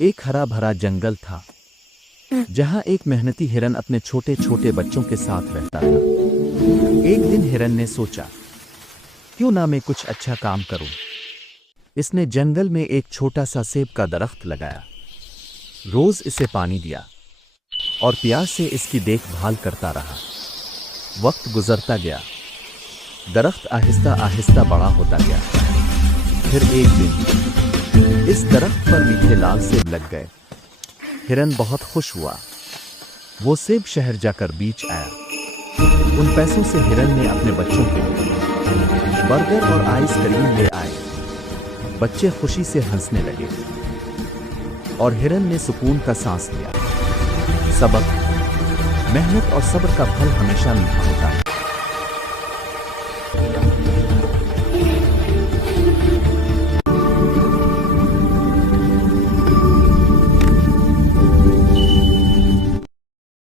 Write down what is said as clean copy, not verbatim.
एक हरा भरा जंगल था जहां एक मेहनती हिरन अपने छोटे छोटे बच्चों के साथ रहता था। एक दिन हिरन ने सोचा, क्यों ना मैं कुछ अच्छा काम करूं। इसने जंगल में एक छोटा सा सेब का दरख्त लगाया, रोज इसे पानी दिया और प्यार से इसकी देखभाल करता रहा। वक्त गुजरता गया, दरख्त आहिस्ता आहिस्ता बड़ा होता गया। फिर एक दिन इस दरख्त पर मीठे लाल सेब लग गए। हिरन बहुत खुश हुआ। वो सेब शहर जाकर बेच आया। उन पैसों से हिरन ने अपने बच्चों के लिए बर्गर और आइसक्रीम ले आए। बच्चे खुशी से हंसने लगे और हिरन ने सुकून का सांस लिया। सबक: मेहनत और सब्र का फल हमेशा मीठा होता है।